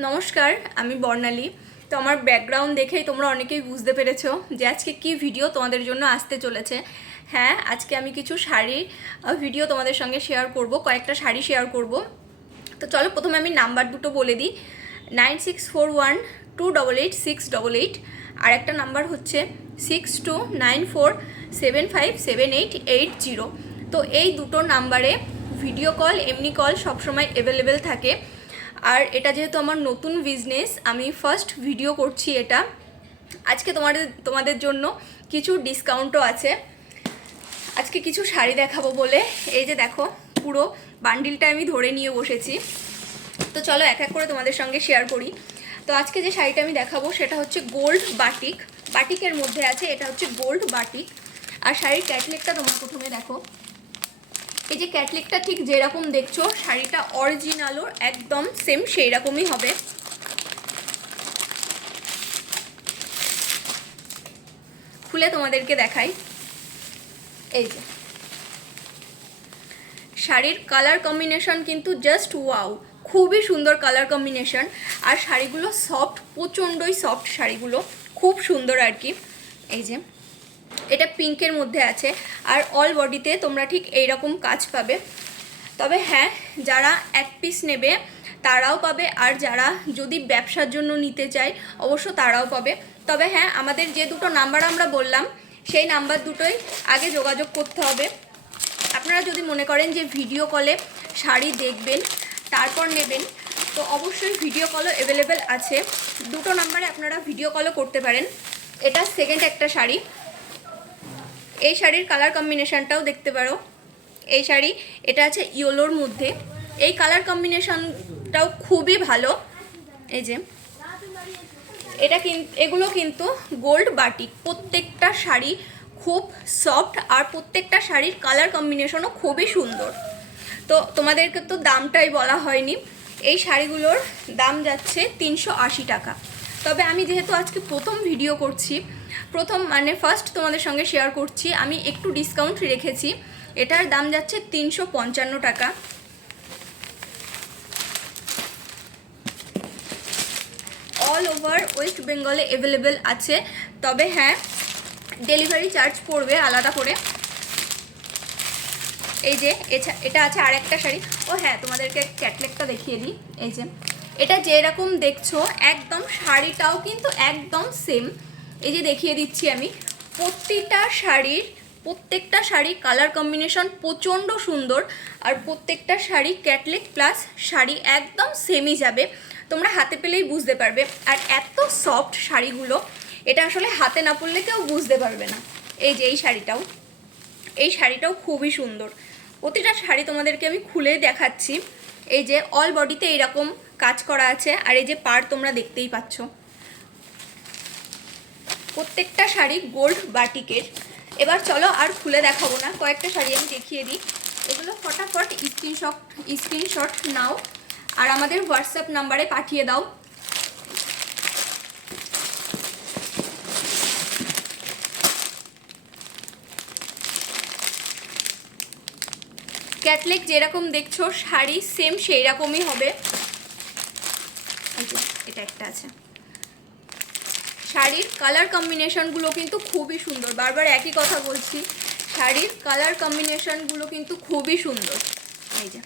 নমস্কার, আমি বর্ণালী। তো আমার ব্যাকগ্রাউন্ড দেখেই তোমরা অনেকেই বুঝতে পেরেছো যে আজকে কি ভিডিও তোমাদের জন্য আসতে চলেছে। হ্যাঁ, আজকে আমি কিছু শাড়ির ভিডিও তোমাদের সঙ্গে শেয়ার করব, কয়েকটা শাড়ি শেয়ার করব। তো চলো প্রথমে আমি নাম্বার দুটো বলে দিই। 9641288688, আর একটা নাম্বার হচ্ছে 6294757880। তো এই দুটো নাম্বারে ভিডিও কল, এমনি কল সবসময় অ্যাভেলেবেল থাকে। আর এটা যেহেতু আমার নতুন বিজনেস, আমি ফার্স্ট ভিডিও করছি এটা, আজকে তোমাদের জন্য কিছু ডিসকাউন্টও আছে। আজকে কিছু শাড়ি দেখাবো বলে এই যে দেখো, পুরো বান্ডিলটা আমি ধরে নিয়ে বসেছি। তো চলো এক এক করে তোমাদের সঙ্গে শেয়ার করি। তো আজকে যে শাড়িটা আমি দেখাবো সেটা হচ্ছে গোল্ড বাটিক, বাটিকের মধ্যে আছে, এটা হচ্ছে গোল্ড বাটিক। আর শাড়ির ক্যাটলগটা তোমরা প্রথমে দেখো। এই যে ক্যাটলগটা ঠিক যেরকম দেখছো, শাড়িটা অরিজিনালও একদম সেম সেই রকমই হবে। খুলে তোমাদেরকে দেখাই। এই যে শাড়ির কালার কম্বিনেশন কিন্তু জাস্ট ওয়াও, খুবই সুন্দর কালার কম্বিনেশন। আর শাড়িগুলো সফট, প্রচণ্ডই সফট শাড়িগুলো, খুব সুন্দর আর কি। এই যে এটা পিঙ্কের মধ্যে আছে, আর অল বডিতে তোমরা ঠিক এইরকম কাজ পাবে। তবে হ্যাঁ, যারা এক পিস নেবে তারাও পাবে, আর যারা যদি ব্যবসার জন্য নিতে চায় অবশ্য তারাও পাবে। তবে হ্যাঁ, আমাদের যে দুটো নাম্বার আমরা বললাম সেই নাম্বার দুটোই আগে যোগাযোগ করতে হবে। আপনারা যদি মনে করেন যে ভিডিও কলে শাড়ি দেখবেন তারপর নেবেন, তো অবশ্যই ভিডিও কলও অ্যাভেলেবেল আছে। দুটো নাম্বারে আপনারা ভিডিও কলও করতে পারেন। এটা সেকেন্ড একটা শাড়ি। এই শাড়ির কালার কম্বিনেশনটাও দেখতে পারো। এই শাড়ি, এটা আছে ইয়েলোর মধ্যে। এই কালার কম্বিনেশনটাও খুবই ভালো। এই যে এটা এগুলো কিন্তু গোল্ড বাটিক, প্রত্যেকটা শাড়ি খুব সফট, আর প্রত্যেকটা শাড়ির কালার কম্বিনেশনও খুবই সুন্দর। তো তোমাদেরকে তো দামটাই বলা হয়নি। এই শাড়িগুলোর দাম যাচ্ছে 380 টাকা। তবে আমি যেহেতু আজকে প্রথম ভিডিও করছি, ফার্স্ট তোমাদের সঙ্গে শেয়ার করছি, আমি একটু ডিসকাউন্ট রেখেছি। এটার দাম যাচ্ছে 355 টাকা। অল ওভার ওয়েস্ট বেঙ্গলে অ্যাভেলেবেল আছে। তবে হ্যাঁ, ডেলিভারি চার্জ পড়বে আলাদা করে। এই যে এটা আছে আর একটা শাড়ি। ও হ্যাঁ, তোমাদেরকে ক্যাটলগটা দেখিয়ে দিই। এই যে এটা যেরকম দেখছো একদম, শাড়িটাও কিন্তু একদম সেম। এই যে দেখিয়ে দিচ্ছি আমি। প্রত্যেকটা শাড়ির কালার কম্বিনেশন প্রচণ্ড সুন্দর, আর প্রত্যেকটা শাড়ি ক্যাটলগ প্লাস শাড়ি একদম সেমই যাবে, তোমরা হাতে পেলেই বুঝতে পারবে। আর এত সফট শাড়িগুলো, এটা আসলে হাতে না পরলে কেউ বুঝতে পারবে না। এই যে এই শাড়িটাও খুবই সুন্দর। প্রতিটা শাড়ি তোমাদেরকে আমি খুলে দেখাচ্ছি। এই যে অল বডিতে এইরকম কাজ করা আছে, আর এই যে পার তোমরা দেখতেই পাচ্ছ। প্রত্যেকটা শাড়ি গোল্ড বাটিকের। এবার চলো আর খুলে দেখাবো না, কয়েকটা শাড়ি আমি দেখিয়ে দিই। এগুলো ফটাফট স্ক্রিনশট নাও আর আমাদের হোয়াটসঅ্যাপ নাম্বারে পাঠিয়ে দাও। ক্যাটলগ যেরকম দেখছো শাড়ি সেম সেই রকমই হবে। এটা একটা আছে। শাড়ির কালার কম্বিনেশনগুলো কিন্তু খুবই সুন্দর, বারবার একই কথা বলছি, শাড়ির কালার কম্বিনেশনগুলো কিন্তু খুবই সুন্দর। এই যে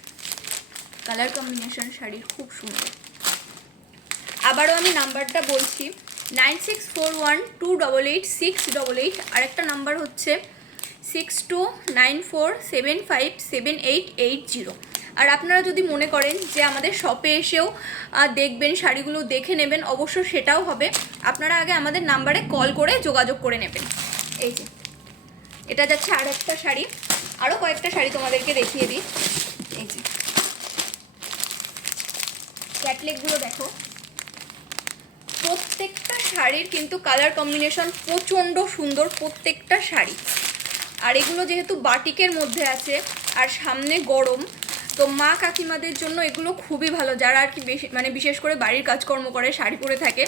কালার কম্বিনেশন শাড়ির খুব সুন্দর। আবারও আমি নাম্বারটা বলছি, 9641288688, আর একটা নাম্বার হচ্ছে 6294757880। আর আপনারা যদি মনে করেন যে আমাদের শপে এসেও দেখবেন, শাড়িগুলো দেখে নেবেন, অবশ্য সেটাও হবে। আপনারা আগে আমাদের নাম্বারে কল করে যোগাযোগ করে নেবেন। এই যে এটা যাচ্ছে আর একটা শাড়ি। আরও কয়েকটা শাড়ি তোমাদেরকে দেখিয়ে দিই। এই যে ক্যাটলগগুলো দেখো। প্রত্যেকটা শাড়ির কিন্তু কালার কম্বিনেশন প্রচণ্ড সুন্দর, প্রত্যেকটা শাড়ি। আর এগুলো যেহেতু বাটিকের মধ্যে আছে আর সামনে গরম, তো মা কাকিমাদের জন্য এগুলো খুবই ভালো। যারা আর কি বিশেষ করে বাড়ির কাজকর্ম করে, শাড়ি পরে থাকে,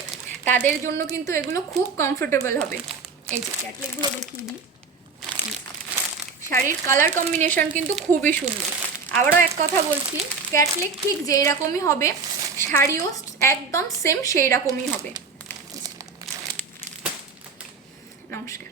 তাদের জন্য কিন্তু এগুলো খুব কমফোর্টেবল হবে। এই যে ক্যাটলগগুলো দেখিয়ে দিই। শাড়ির কালার কম্বিনেশন কিন্তু খুবই সুন্দর। আবারও এক কথা বলছি, ক্যাটলগ ঠিক যেই রকমই হবে, শাড়িও একদম সেম সেই রকমই হবে। নমস্কার।